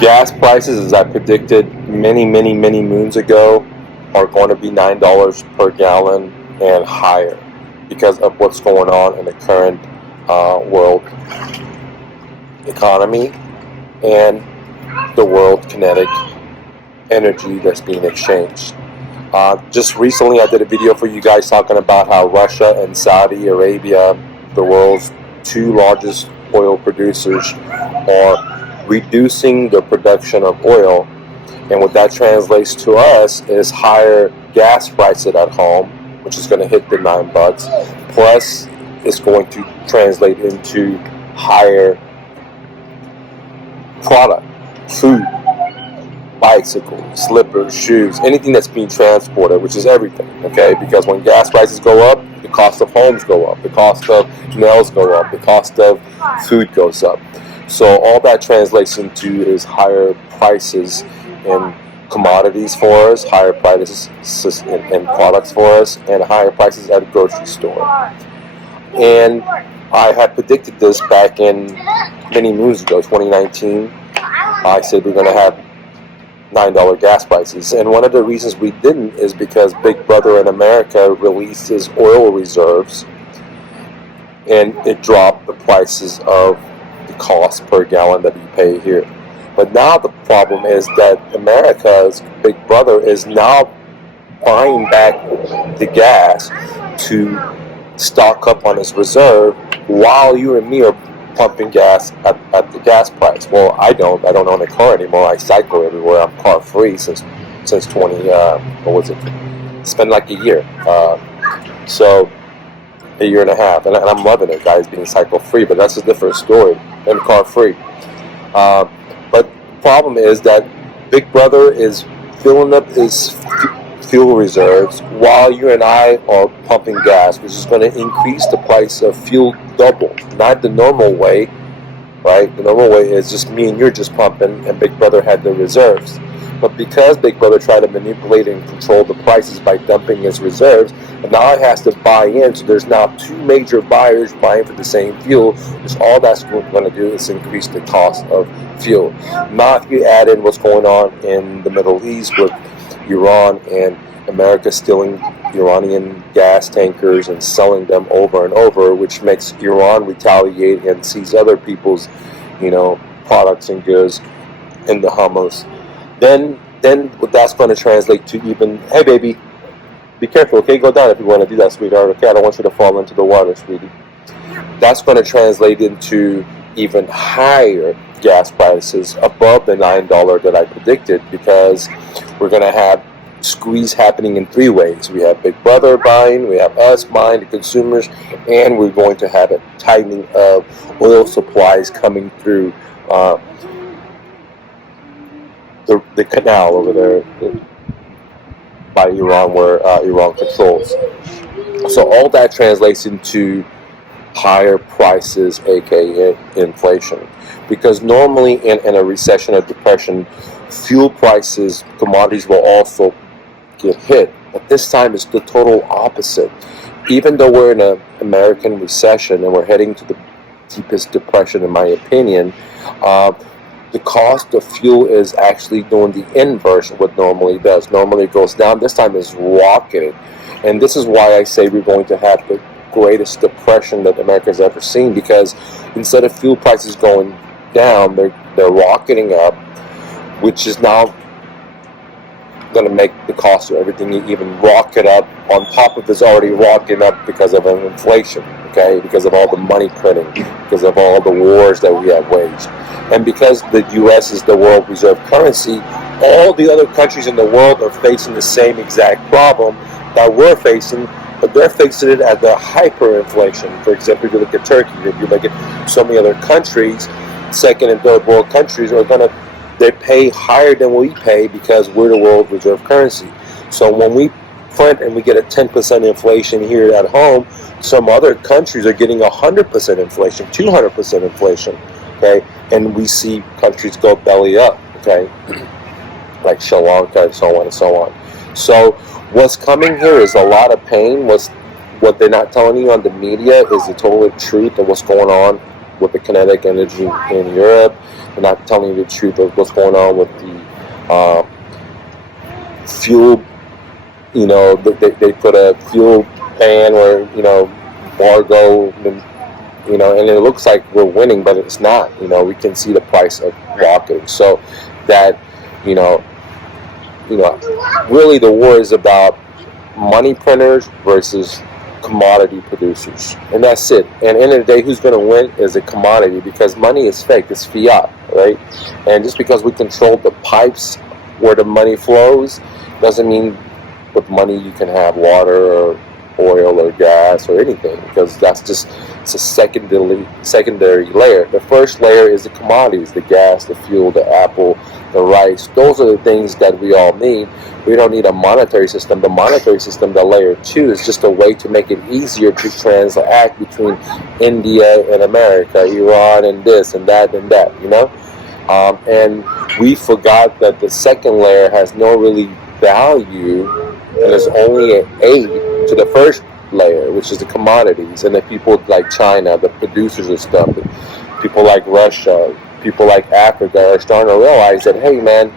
Gas prices, as I predicted many moons ago, are going to be $9 per gallon and higher because of what's going on in the current world economy and the world kinetic energy that's being exchanged. Just recently I did a video for you guys talking about how Russia and Saudi Arabia, the world's two largest oil producers, are reducing the production of oil, and what that translates to us is higher gas prices at home, which is going to hit the $9, plus it's going to translate into higher product, food, bicycles, slippers, shoes, anything that's being transported, which is everything, okay? Because when gas prices go up, the cost of homes go up, the cost of nails go up, the cost of food goes up. So all that translates into is higher prices in commodities for us, higher prices in products for us, and higher prices at a grocery store. And I had predicted this back in many moons ago, 2019. I said we're going to have $9 gas prices, and one of the reasons we didn't is because Big Brother in America released his oil reserves, and it dropped the prices of the cost per gallon that we pay here. But now the problem is that America's Big Brother is now buying back the gas to stock up on his reserve while you and me are pumping gas at the gas price. Well, I don't own a car anymore. I cycle everywhere. I'm car free since 20 what was it? It's been like a year. So a year and a half, and I'm loving it, guys, being cycle free. But that's a different story than car free. But the problem is that Big Brother is filling up his fuel reserves while you and I are pumping gas, which is going to increase the price of fuel double. Not the normal way, right? The normal way is just me and you're just pumping, and Big Brother had the reserves. But because Big Brother tried to manipulate and control the prices by dumping his reserves, and now it has to buy in, so there's now two major buyers buying for the same fuel, which all that's going to do is increase the cost of fuel. Now if you add in what's going on in the Middle East with Iran and America stealing Iranian gas tankers and selling them over and over, which makes Iran retaliate and seize other people's, products and goods in the Hamas. Then that's going to translate to even, hey baby, be careful, okay? Go down if you want to do that, sweetheart. Okay, I don't want you to fall into the water, sweetie. That's going to translate into even higher gas prices above the $9 that I predicted, because we're going to have squeeze happening in three ways. We have Big Brother buying, we have us buying, the consumers, and we're going to have a tightening of oil supplies coming through the canal over there by Iran, where Iran controls. So all that translates into higher prices, aka inflation. Because normally in a recession or depression, fuel prices, commodities will also get hit. But this time it's the total opposite. Even though we're in an American recession and we're heading to the deepest depression, in my opinion, the cost of fuel is actually doing the inverse of what normally does. Normally it goes down. This time it's rocketing. And this is why I say we're going to have the greatest depression that America's ever seen, because instead of fuel prices going down, they're rocketing up, which is now going to make the cost of everything even rocket up on top of this already rocketing up because of inflation, okay, because of all the money printing, because of all the wars that we have waged. And because the U.S. is the world reserve currency, all the other countries in the world are facing the same exact problem that we're facing, but they're facing it at the hyperinflation. For example, if you look at Turkey, if you look at so many other countries, second and third world countries they pay higher than we pay because we're the world reserve currency. So when we print and we get a 10% inflation here at home, some other countries are getting 100% inflation, 200% inflation, okay? And we see countries go belly up, okay? Like Sri Lanka and so on and so on. So what's coming here is a lot of pain. What they're not telling you on the media is the total truth of what's going on with the kinetic energy in Europe They're not telling you the truth of what's going on with the fuel. They put a fuel ban where, embargo, and it looks like we're winning, but it's not. We can see the price of rocketing. So that, really the war is about money printers versus commodity producers, and that's it. And at the end of the day, who's going to win is a commodity, because money is fake, it's fiat, right? And just because we control the pipes where the money flows doesn't mean with money you can have water or oil or gas or anything, because it's a secondary layer. The first layer is the commodities, the gas, the fuel, the apple, the rice. Those are the things that we all need. We don't need a monetary system. The monetary system, the layer 2, is just a way to make it easier to transact between India and America, Iran and this and that and that, and we forgot that the second layer has no really value, and is only an aid to the first layer, which is the commodities. And the people like China, the producers of stuff, people like Russia, people like Africa are starting to realize that, hey man,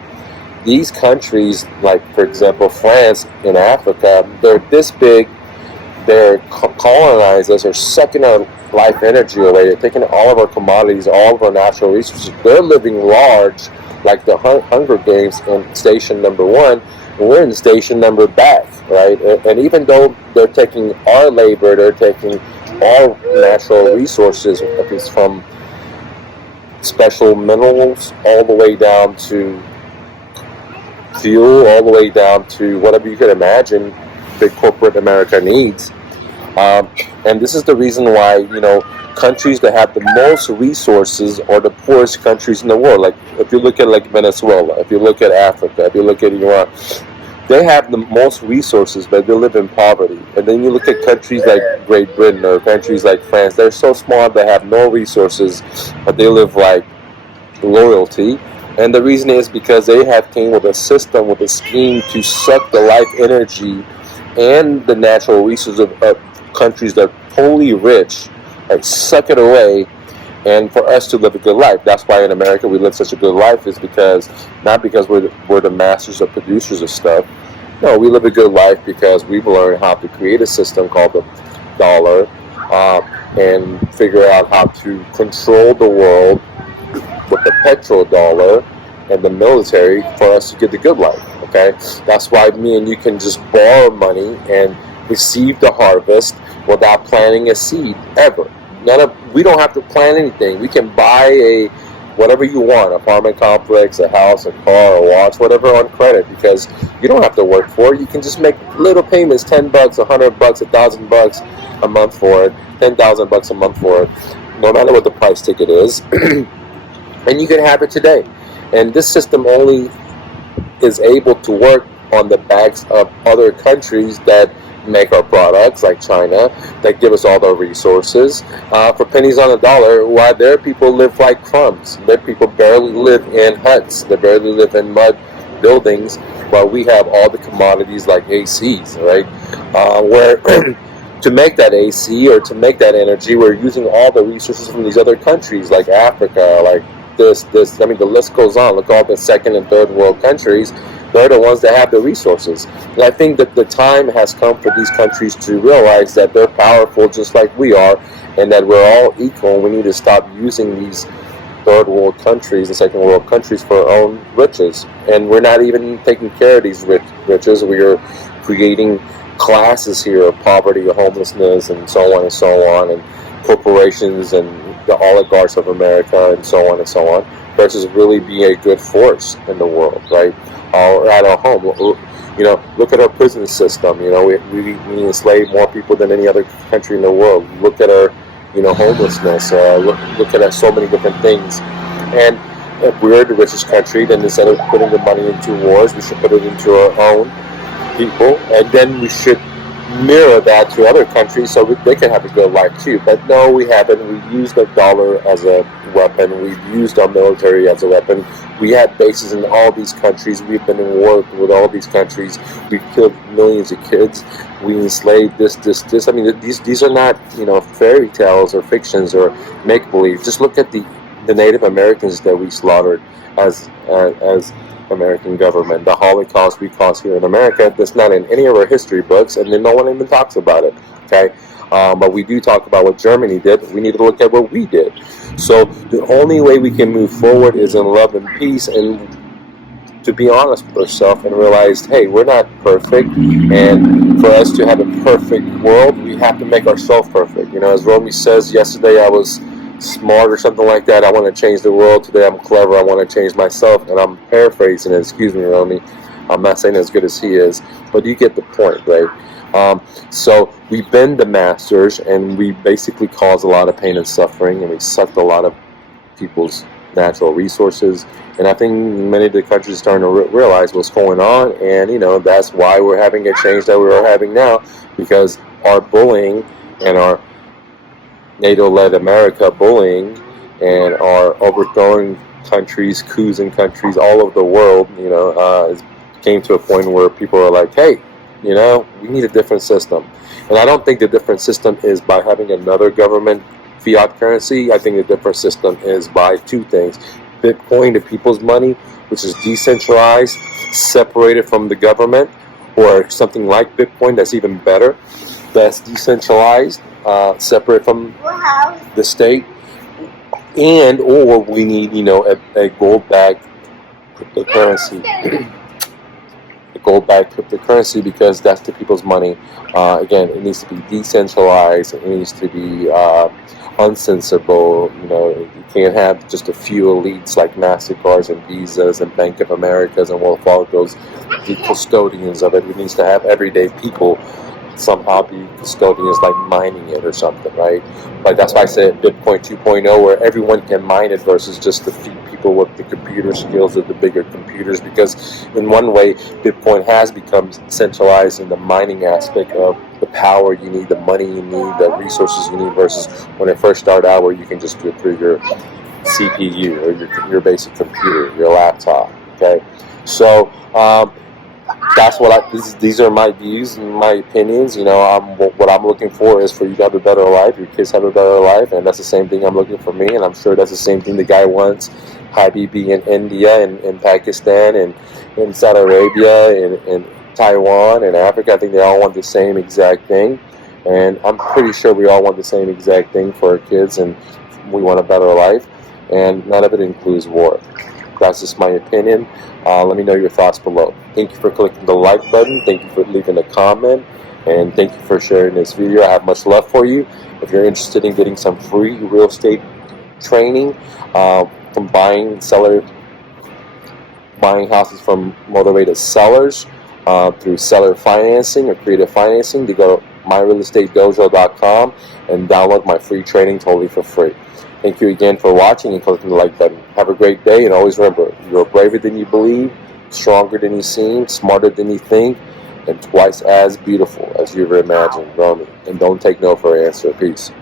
these countries, like for example France in Africa, they're this big, their colonizers are sucking our life energy away. They're taking all of our commodities, all of our natural resources. They're living large, like the Hunger Games in station number 1. We're in station number back, right? And even though they're taking our labor, they're taking our natural resources, from special minerals all the way down to fuel, all the way down to whatever you could imagine big corporate America needs. And this is the reason why, countries that have the most resources are the poorest countries in the world. Like if you look at like Venezuela, if you look at Africa, if you look at Iran, they have the most resources, but they live in poverty. And then you look at countries like Great Britain or countries like France, they're so small, they have no resources, but they live like royalty. And the reason is because they have came with a system, with a scheme to suck the life energy and the natural resources of countries that are totally rich, and suck it away, and for us to live a good life. That's why in America we live such a good life, is because, not because we're the masters or producers of stuff. No, we live a good life because we've learned how to create a system called the dollar, and figure out how to control the world with the petrodollar and the military for us to get the good life. Okay, that's why me and you can just borrow money and receive the harvest without planting a seed ever. We don't have to plan anything. We can buy whatever you want, apartment complex, a house, a car, a watch, whatever, on credit, because you don't have to work for it. You can just make little payments, $10, $100, $1,000 a month for it, $10,000 a month for it, no matter what the price ticket is, and you can have it today. And this system only is able to work on the backs of other countries that make our products, like China, that give us all the resources for pennies on the dollar, while their people live like crumbs. Their people barely live in huts. They barely live in mud buildings, while we have all the commodities like ACs, right? Where to make that AC or to make that energy, we're using all the resources from these other countries, like Africa, like this. I mean, the list goes on. Look at all the second and third world countries. They're the ones that have the resources. And I think that the time has come for these countries to realize that they're powerful just like we are, and that we're all equal. We need to stop using these third world countries and second world countries for our own riches. And we're not even taking care of these riches. We are creating classes here of poverty or homelessness and so on and so on, and corporations and the oligarchs of America and so on and so on, versus really being a good force in the world, right? Or at our home. Look at our prison system. We enslave more people than any other country in the world. Look at our, homelessness. Look at so many different things. And if we're the richest country, then instead of putting the money into wars, we should put it into our own people, and then we should mirror that to other countries so they can have a good life too. But no, we haven't. We've used the dollar as a weapon. We've used our military as a weapon. We have bases in all these countries. We've been in war with all these countries. We've killed millions of kids. We enslaved this. I mean, these are not, fairy tales or fictions or make-believe. Just look at the the Native Americans that we slaughtered as American government, the Holocaust we caused here in America. That's not in any of our history books, and then no one even talks about it. Okay, but we do talk about what Germany did. We need to look at what we did. So the only way we can move forward is in love and peace, and to be honest with ourselves and realize, hey, we're not perfect, and for us to have a perfect world, we have to make ourselves perfect. You know, as Romy says, yesterday I was smart or something like that. I want to change the world. Today I'm clever. I want to change myself. And I'm paraphrasing it. Excuse me, Romy. I'm not saying as good as he is, but you get the point, right? So we've been the masters, and we basically caused a lot of pain and suffering, and we sucked a lot of people's natural resources. And I think many of the countries are starting to realize what's going on, and you know, that's why we're having a change that we are having now, because our bullying and our NATO-led America bullying and our overthrowing countries, coups in countries all over the world, you know, it came to a point where people are like, hey, you know, we need a different system. And I don't think the different system is by having another government fiat currency. I think the different system is by two things. Bitcoin, the people's money, which is decentralized, separated from the government, or something like Bitcoin that's even better, that's decentralized, separate from the state, and or we need, you know, a gold-backed cryptocurrency. A gold-backed cryptocurrency, because that's the people's money. Again, it needs to be decentralized. It needs to be uncensorable. You know, you can't have just a few elites like MasterCards and Visas and Bank of Americas and Wells Fargo's, the custodians of it. It needs to have everyday people somehow be custodians, like mining it or something, right? Like that's why I said Bitcoin 2.0, where everyone can mine it versus just the few people with the computer skills of the bigger computers. Because in one way, Bitcoin has become centralized in the mining aspect of the power you need, the money you need, the resources you need, versus when it first started out where you can just do it through your CPU or your basic computer, your laptop. Okay, so that's what these are my views and my opinions. You know, what I'm looking for is for you to have a better life, your kids have a better life, and that's the same thing I'm looking for me, and I'm sure that's the same thing the guy wants. Habibi in India and in Pakistan and in Saudi Arabia and Taiwan and Africa. I think they all want the same exact thing, and I'm pretty sure we all want the same exact thing for our kids, and we want a better life, and none of it includes war. That's just my opinion. Let me know your thoughts below. Thank you for clicking the like button. Thank you for leaving a comment. And thank you for sharing this video. I have much love for you. If you're interested in getting some free real estate training from buying houses from motivated sellers through seller financing or creative financing, to go to myrealestatedojo.com and download my free training totally for free. Thank you again for watching and clicking the like button. Have a great day, and always remember, you're braver than you believe, stronger than you seem, smarter than you think, and twice as beautiful as you ever imagined. Romy. And don't take no for an answer. Peace.